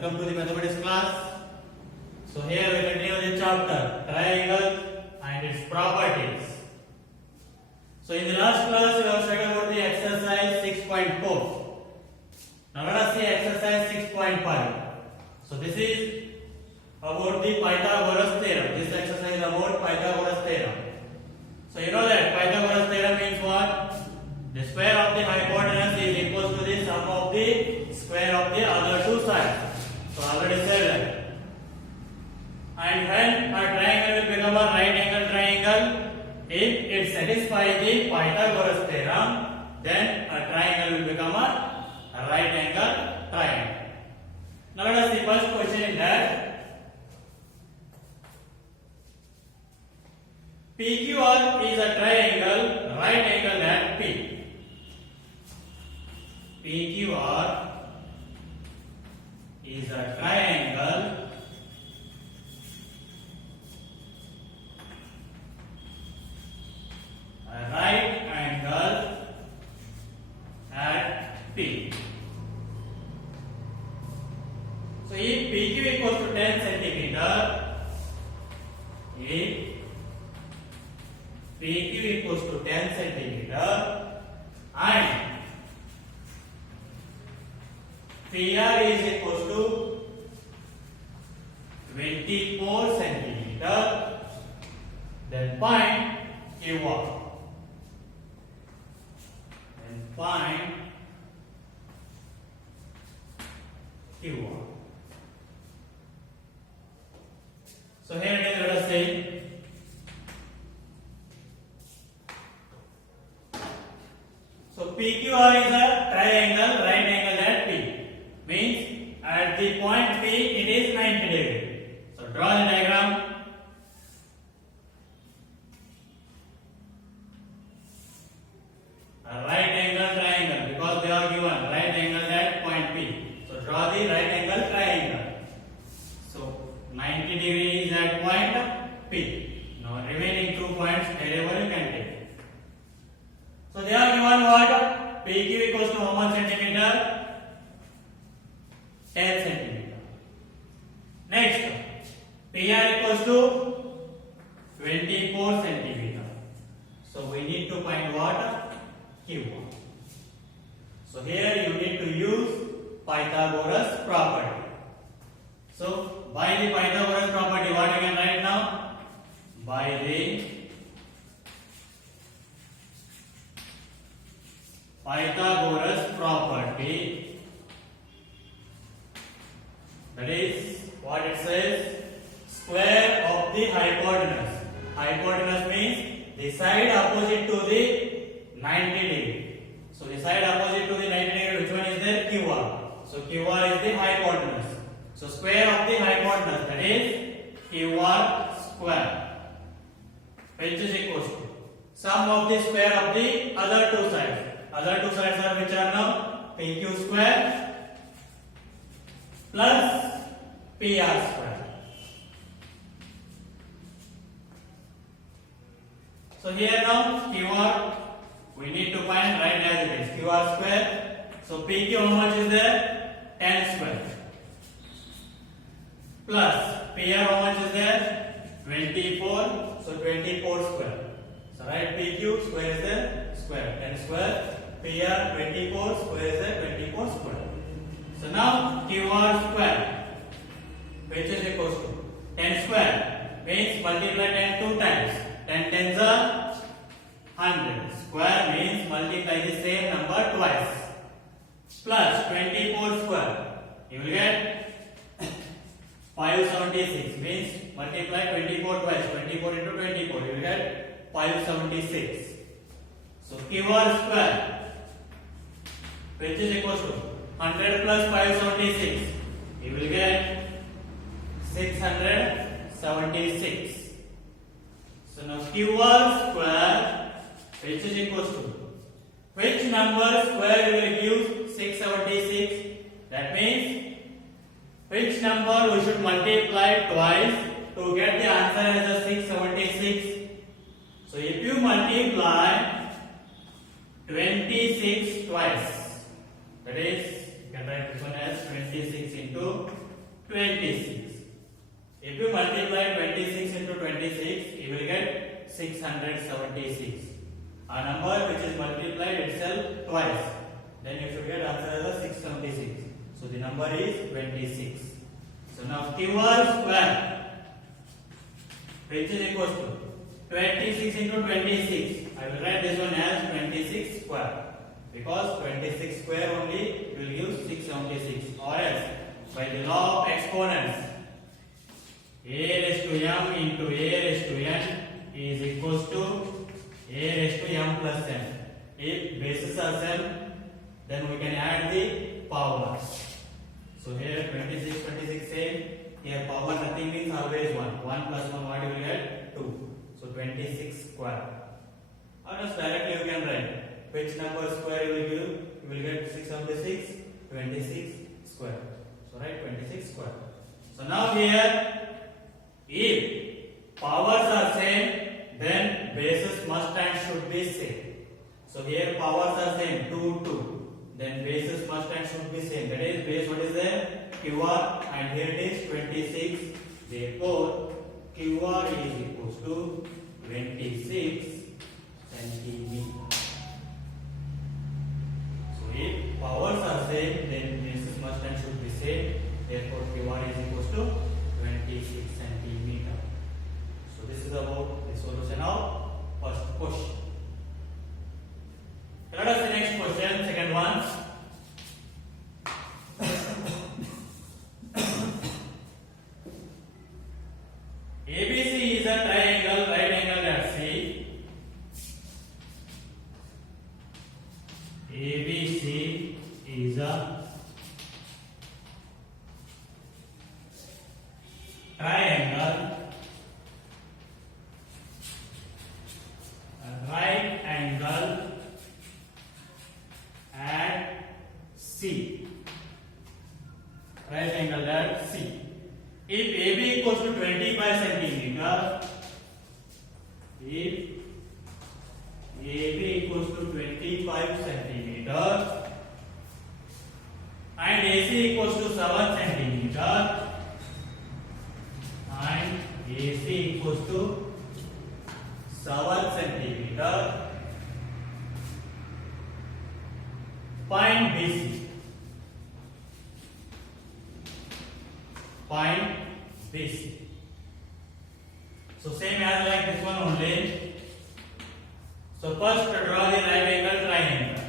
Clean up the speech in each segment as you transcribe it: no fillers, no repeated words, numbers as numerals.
Welcome to the mathematics class. So here we continue the chapter triangle and its properties. So in the last class we have studied about the exercise 6.4. Now let us see exercise 6.5. So this is about the Pythagoras theorem. This exercise is about Pythagoras theorem. So you know that Pythagoras theorem means what? The square of the hypotenuse is equal to the sum of the square of the other two sides. So already said that. And when a triangle will become a right angle triangle, if it satisfies the Pythagoras theorem, then a triangle will become a right angle triangle. Now let us see first question in that. PQR is a triangle right angle at P. PQR is a triangle right angle at P. So if PQ equals to 10 centimeter, if PQ equals to 10 centimeter and PR is equals to 24 centimeter, then find QR. Then find QR. So here it is, let us say so PQR is a triangle right angle at P. Means at the point P it is 90 degree. So draw the diagram. A right angle triangle because they are given right angle at point P. So draw the right angle triangle. So 90 degree is at point P. Now remaining 2 points wherever you can take. So they are given what? PQ equals to how much centimeter? 10 centimeter. Next, PR equals to 24 centimeter. So we need to find what? Q1. So here you need to use Pythagoras property. So by the Pythagoras property, what you can write now? By the Pythagoras property, that is what it says, square of the hypotenuse. Hypotenuse means the side opposite to the 90 degree. So the side opposite to the 90 degree, which one is there? QR. So QR is the hypotenuse. So square of the hypotenuse, that is QR square, which is equal to sum of the square of the other two sides. Other two sides are which are now? PQ square plus PR square. So here now QR we need to find right as it is QR square. So PQ how much is there? 10 square plus PR how much is there? 24. So 24 square. So right PQ square is there? Square 10 square. PR 24 square is there? 24 square. So now QR square, which is equals to 10 square, means multiply 10 2 times. 10 tens are 100. Square means multiply the same number twice. Plus 24 square, you will get 576. Means multiply 24 twice. 24 into 24, you will get 576. So QR square, which is equals to 100 plus 576, you will get 676. So now QR square, which is equals to which number square we will use? 676. That means which number we should multiply twice to get the answer as a 676. So if you multiply 26 twice, that is, you can write this one as 26 into 26. If you multiply 26 into 26, you will get 676. A number which is multiplied itself twice, then you should get answer as a 676. So the number is 26. So now QR square, which is equals to 26 into 26. I will write this one as 26 square, because 26 square only will give 676. Or else, by the law of exponents, a raised to m into a raised to n is equals to a raised to m plus n. If bases are same, then we can add the powers. So here 26, 26 same. Here power nothing means always 1. 1 plus 1 what you will get? 2. So 26 square. Or else directly you can write which number square you will give. You will get 676, 26 square. So write 26 square. So now here, if powers are same, then bases must and should be same. So here powers are same, 2, 2. Then bases must and should be same. That is base what is there? QR, and here it is 26. Therefore, QR is equals to 26 centimeter. So if powers are same, then bases must and should be same. Therefore, QR is equals to 26 centimeter. So this is about the solution of first question. Let us the next question, second one. ABC is a triangle, right angle at C. ABC is a triangle, right angle at C. Right angle at C. If AB equals to 25 centimeter, if AB equals to 25 centimeter and AC equals to 7 centimeter and AC equals to 7 centimeter, find BC. Find BC. So same as like this one only. So first draw the right angle triangle.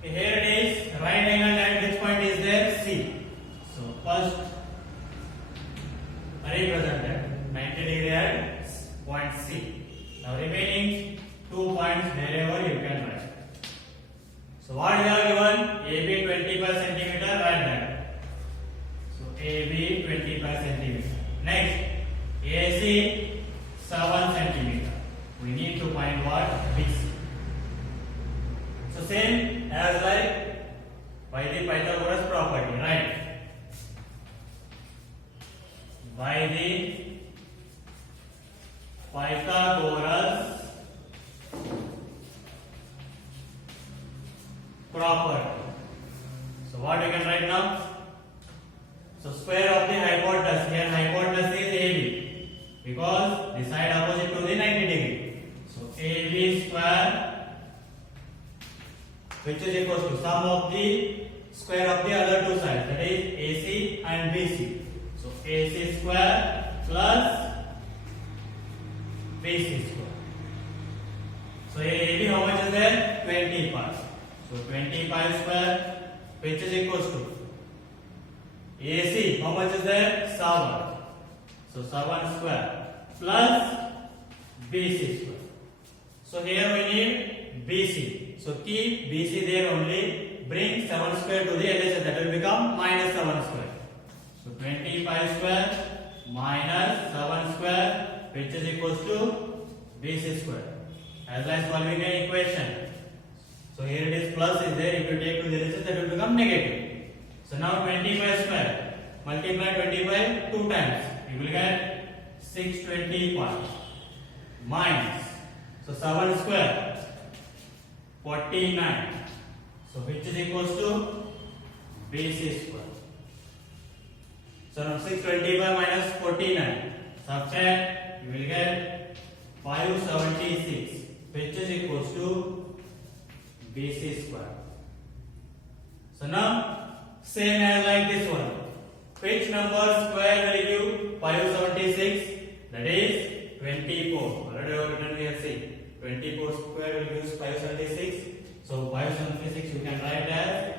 Here it is, right angle at which point is there? C. So first represent that 90 degree at point C. Now remaining 2 points wherever you can write. So what you have given? AB 25 centimeter, write that. So AB 25 centimeter. Next, AC 7 centimeter. We need to find what? BC. So same as like by the Pythagoras property, right? By the Pythagoras property. So what we can write now? So square of the hypotenuse. Here hypotenuse is AB because the side opposite to the 90 degree. So AB square, which is equals to sum of the square of the other two sides, that is AC and BC. So AC square plus BC square. So AB how much is there? 25. So 25 square, which is equals to AC how much is there? 7. So 7 square plus BC square. So here we need BC. So keep BC there only. Bring 7 square to the LHS, that will become minus 7 square. So 25 square minus 7 square, which is equals to BC square. As I solving an equation. So here it is plus is there. If you take to the LHS, that will become negative. So now 25 square multiply 25 2 times. you will get 620 pi minus, so 7 square 49, so which is equals to BC square. So now 620 pi minus 49, subtract, you will get 576, which is equals to BC square. So now same as like this one, which number square will give 576? That is 24. Already I have written here. See, 24 square will give 576. So 576 you can write as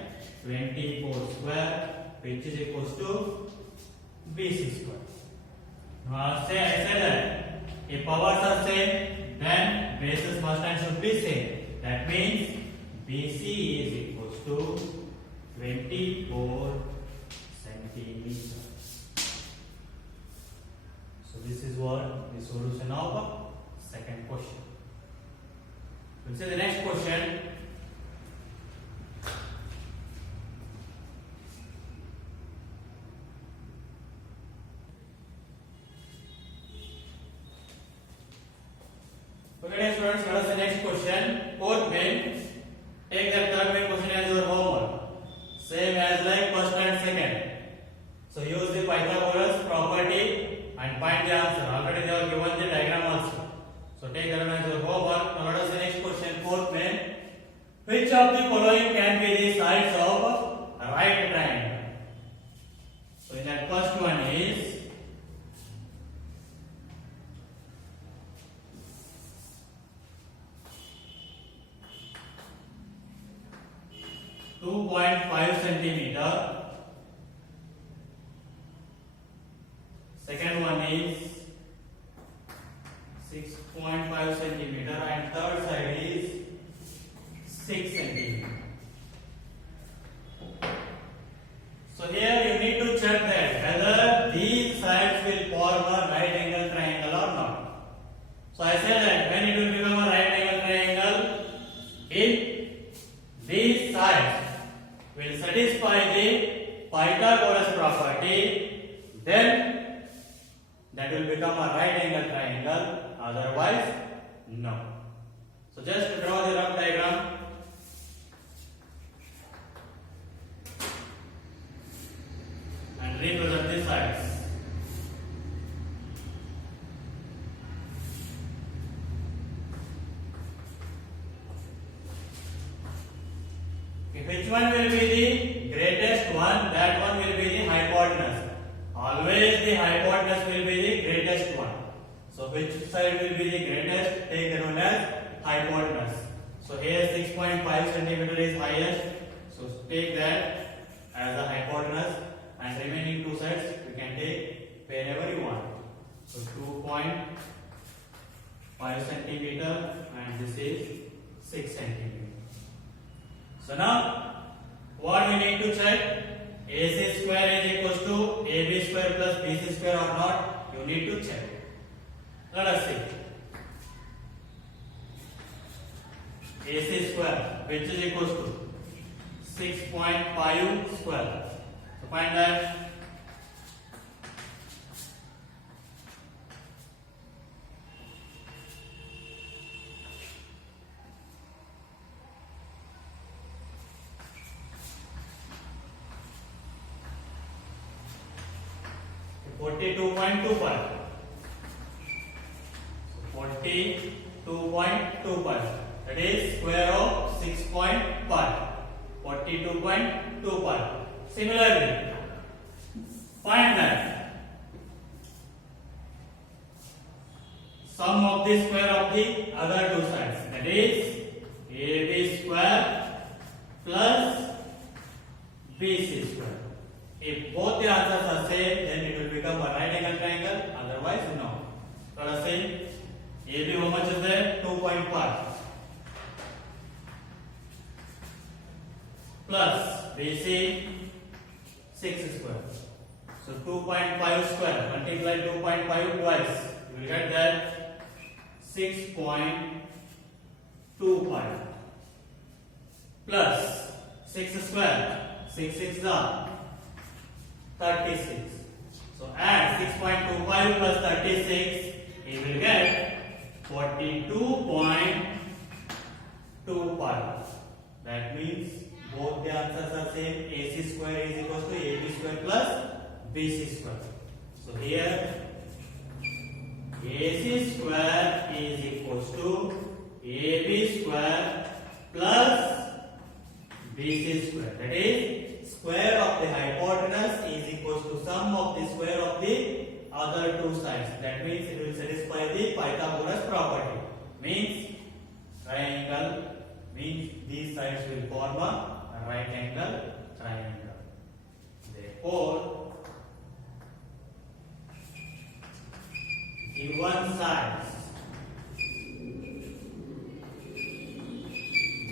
24 square, which is equals to BC square. Now I said that if powers are same, then bases first and should be same. That means BC is equals to 24 centimeters. So this is what the solution of second question. We'll see the next question. Okay, students, what is the next question? Fourth main. Take the third main question as your homework. Same as like first and second. So use the Pythagoras property and find the answer. Already they have given the diagram also. So take that as your homework. Now what is the next question? Fourth main. Which of the following can be the sides of a right triangle? So in that first one is 2.5 centimeter. Second one is 6.5 centimeter and third side is 6 centimeter. So here you need to check that whether these sides will form a right angle triangle or not. So I said that when it will become a right angle triangle, if these sides will satisfy the Pythagoras property, then that will become a right angle triangle, otherwise no. So just draw the rough diagram. And represent the sides. Which one will be the greatest one? That one will be the hypotenuse. Always the hypotenuse will be the greatest one. So which side will be the greatest? Take that one as hypotenuse. So here 6.5 centimeter is highest. So take that as a hypotenuse, and remaining two sides you can take wherever you want. So 2.5 centimeter and this is 6 centimeter. So now what we need to check? AC square is equals to AB square plus BC square or not? You need to check. Let us see. AC square, which is equals to 6.5 square. So find that. So 42.25. 42.25. That is square of 6.5. 42.25. Similarly, find that sum of the square of the other two sides. That is AB square plus BC square. If both the answers are same, then it will become a right angle triangle. Otherwise, no. Let us say AB, how much is there? 2.5 plus BC 6 square. So 2.5 square multiply 2.5 twice. You will get that 6.25 plus 6 square. 6 6 are 36. So add 6.25 plus 36, he will get 42.25. That means both the answers are same. AC square is equals to AB square plus BC square. So here AC square is equals to AB square plus BC square. That is, square of the hypotenuse is equals to sum of the square of the other two sides. That means it will satisfy the Pythagoras property. Means triangle means these sides will form a right angle triangle. Therefore, given sides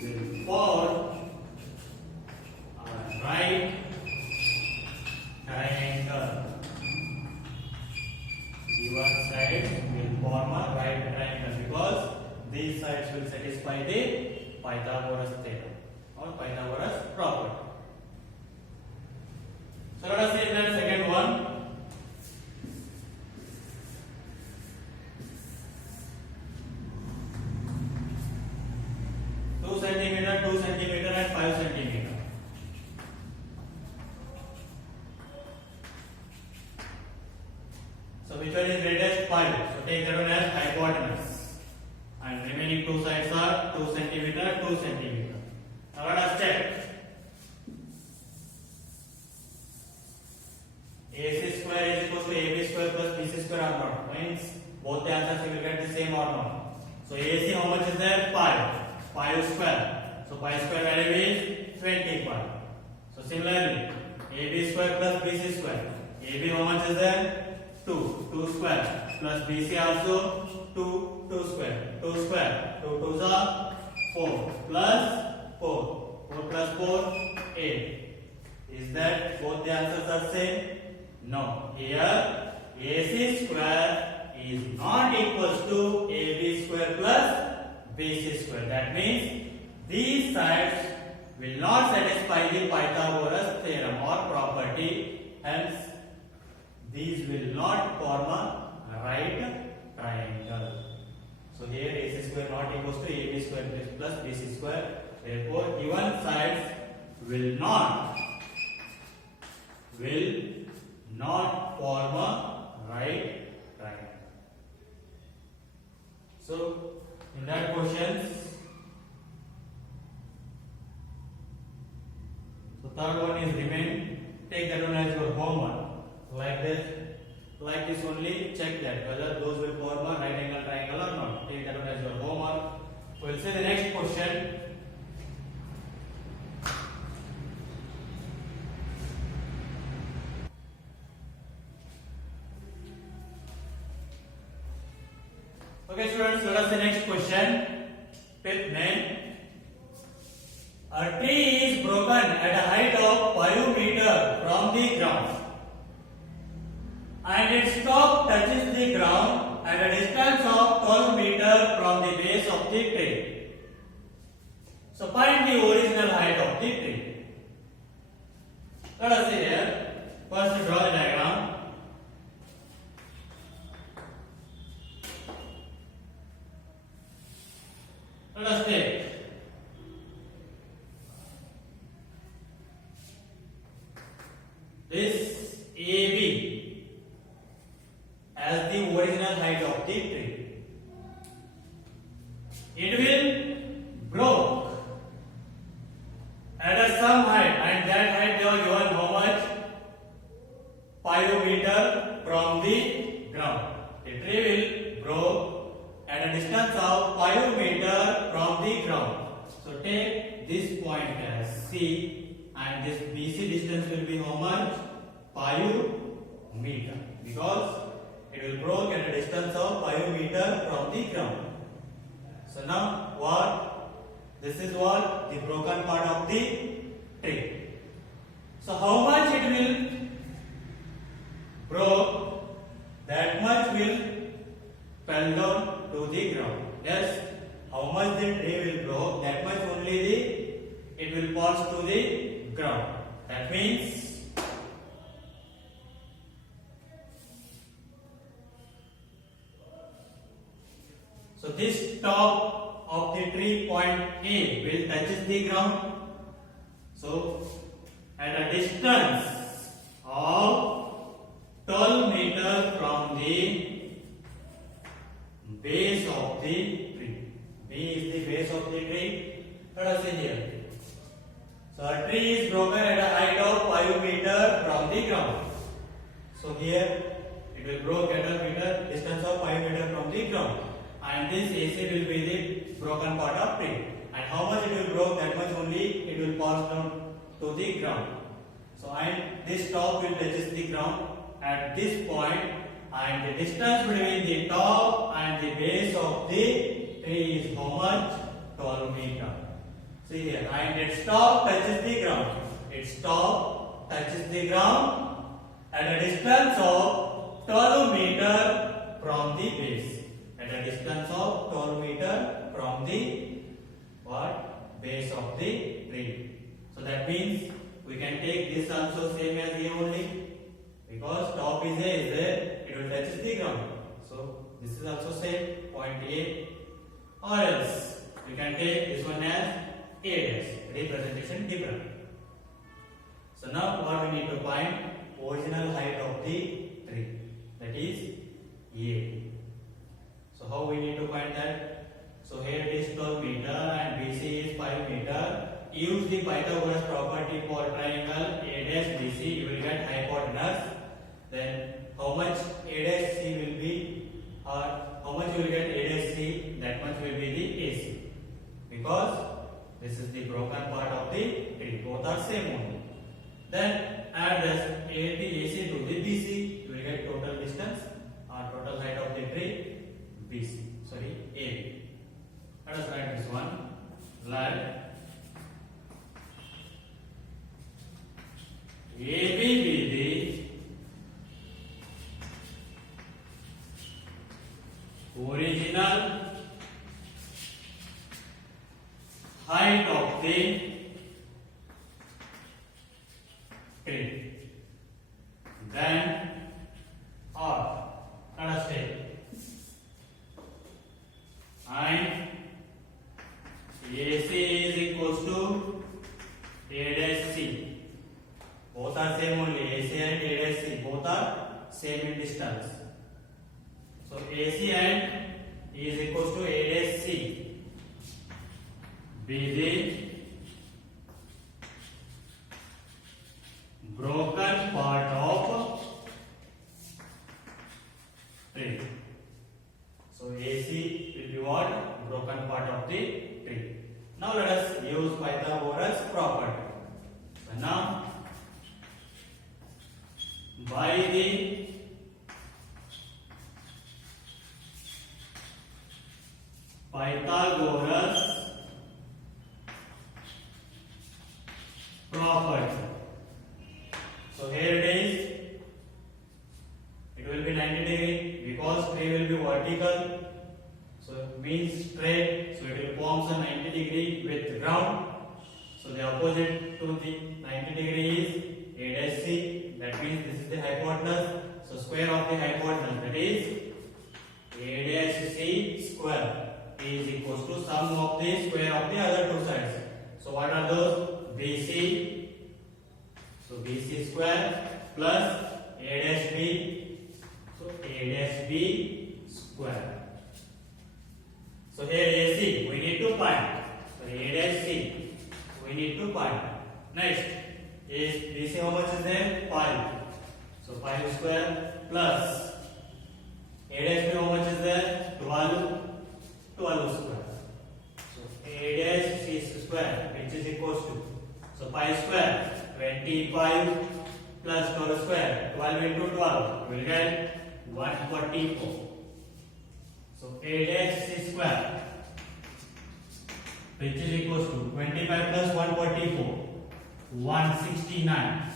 will form a right triangle. Given sides will form a right triangle because these sides will satisfy the Pythagoras theorem or Pythagoras property. So let us see the second one. Centimeter, 2 centimeter and 5 centimeter. So which one is greatest? 5. So take that one as hypotenuse. And remaining two sides are 2 centimeter and 2 centimeter. Now let us check. AC square is equal to AB square plus BC square or not? Means both the answers you will get the same or not. So AC how much is there? 5. 5 square. So 5 square value is 25. So similarly, AB square plus BC square. AB how much is there? 2. 2 square plus BC also 2. 2 square. 2 square. 2 2s are 4 plus 4. 4 plus 4 8. Is that both the answers are same? No. Here AC square is not equals to AB square plus BC square. That means these sides will not satisfy the Pythagoras theorem or property. Hence, these will not form a right triangle. So here AC square not equals to AB square plus BC square. Therefore, given sides will not form a right triangle. So in that questions, so third one is remain. Take that one as your homework. Like this only. Check that whether those will form a right angle triangle or not. Take that one as your homework. We'll see the next question. Okay, students, let us the next question. Fifth name. A tree is broken at a height of 5 meters from the ground, and its top touches the ground at a distance of 12 meters from the base of the tree. So find the original height of the tree. Let us see here. First, draw the diagram. Let us take this AB as the original height of the tree. It will grow at a some height, and that height they are given how much? 5 meters from the ground. The tree will grow at a distance of 5 meters from the ground. So take this point as C, and this BC distance will be how much? 5 meters, because it will grow at a distance of 5 meters from the ground. So now what? This is what? The broken part of the tree. So how much it will grow? That much will fell down to the ground. Yes, how much the tree will grow, that much only it will pass to the ground. That means the ground. So at a distance of 12 meters from the base of the tree. B is the base of the tree. Let us see here. So a tree is broken at a height of 5 meters from the ground. So here it will broke at a meter distance of 5 meters from the ground, and this AC will be the broken part of tree. And how much it will broke, that much only it will pass down to the ground. So and this top will touches the ground at this point, and the distance between the top and the base of the tree is how much? 12 meters. See here, and its top touches the ground. Its top touches the ground at a distance of 12 meters from the base. At a distance of 12 meters from the what? Base of the tree. So that means we can take this also same as A only, because top is there, it will touch the ground. So this is also same, point A, or else we can take this one as A dash, representation different. So now what we need to find? Original height of the tree, that is A. So how we need to find that? So here it is 12 meter and BC is 5 meter. Use the Pythagoras property for triangle A dash BC, you will get hypotenuse. Then how much A dash C will be, or how much you will get A dash C, that much will be the AC. Because this is the broken part of the tree, both are same only. Then add this AC to the BC, you will get total distance or total height of the tree BC, sorry AB. Let us write this one. Let AB be the original height of the tree. Then or let us take and AC is equals to A dash C. Both are same only, AC and A dash C, both are same in distance. So AC and E is equals to A dash C. Be the broken part of tree. So AC will be what? Broken part of the tree. Now let us use Pythagoras property. So now by the Pythagoras property. So here it is. It will be 90 degree because tree will be vertical. So it means straight. So it will form a 90 degree with ground. So the opposite to the 90 degree is A dash C. That means this is the hypotenuse. So square of the hypotenuse, that is A dash C square, is equals to sum of the square of the other two sides. So what are those? BC. So BC square plus A dash B. So A dash B square. So here AC we need to find. So A dash C we need to find. Next is BC, how much is there? 5. So 5 square plus A dash B, how much is there? 12. 12 square. So A dash C square, which is equals to, so 5 square 25 plus 12 square, 12 into 12 we will get 144. So A dash C square, which is equals to 25 plus 144, 169.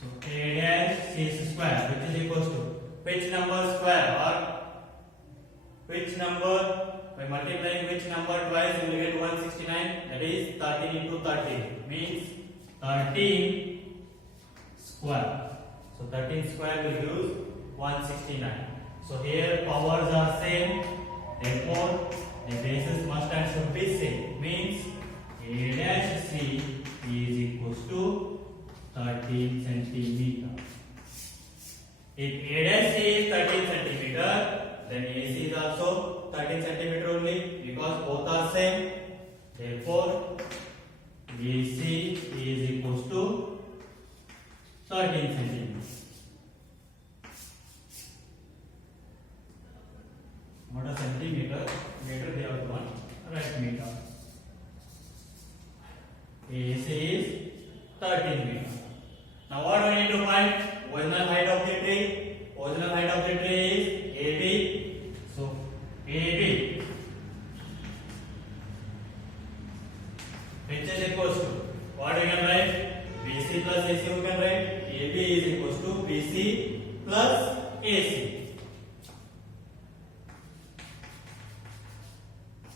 So A dash C square, which is equals to which number square, or which number, by multiplying which number twice you will get 169, that is 13 into 13 means 13 square. So 13 square will use 169. So here powers are same, therefore the bases must and should be same, means A dash C is equals to 13 centimeter. If A dash C is 13 centimeter, then AC is also 13 centimeter only because both are same. Therefore, AC is equals to 13 centimeter. Not a centimeter, meter they have one, right meter. AC is 13 meter. Now what we need to find? Original height of the tree. Original height of the tree is AB. So AB, which is equals to what we can write? BC plus AC we can write. AB is equals to BC plus AC.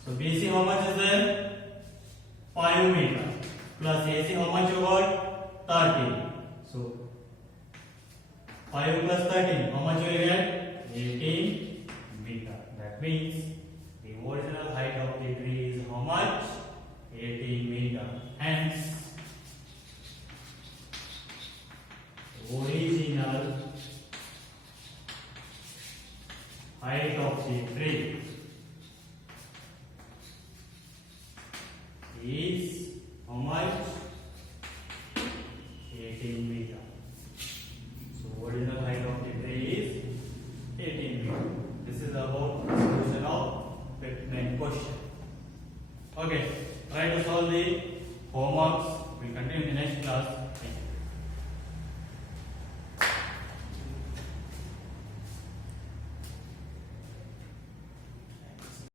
So BC how much is there? 5 meter. Plus AC how much you got? 30. So 5 plus 13, how much will you get? 18 meter. That means the original height of the tree is how much? 18 meter. Hence, original height of the tree is how much? 18 meter. So original height of the tree is 18 meter. This is about solution of main question. Okay, try to solve the homeworks. We continue in the next class.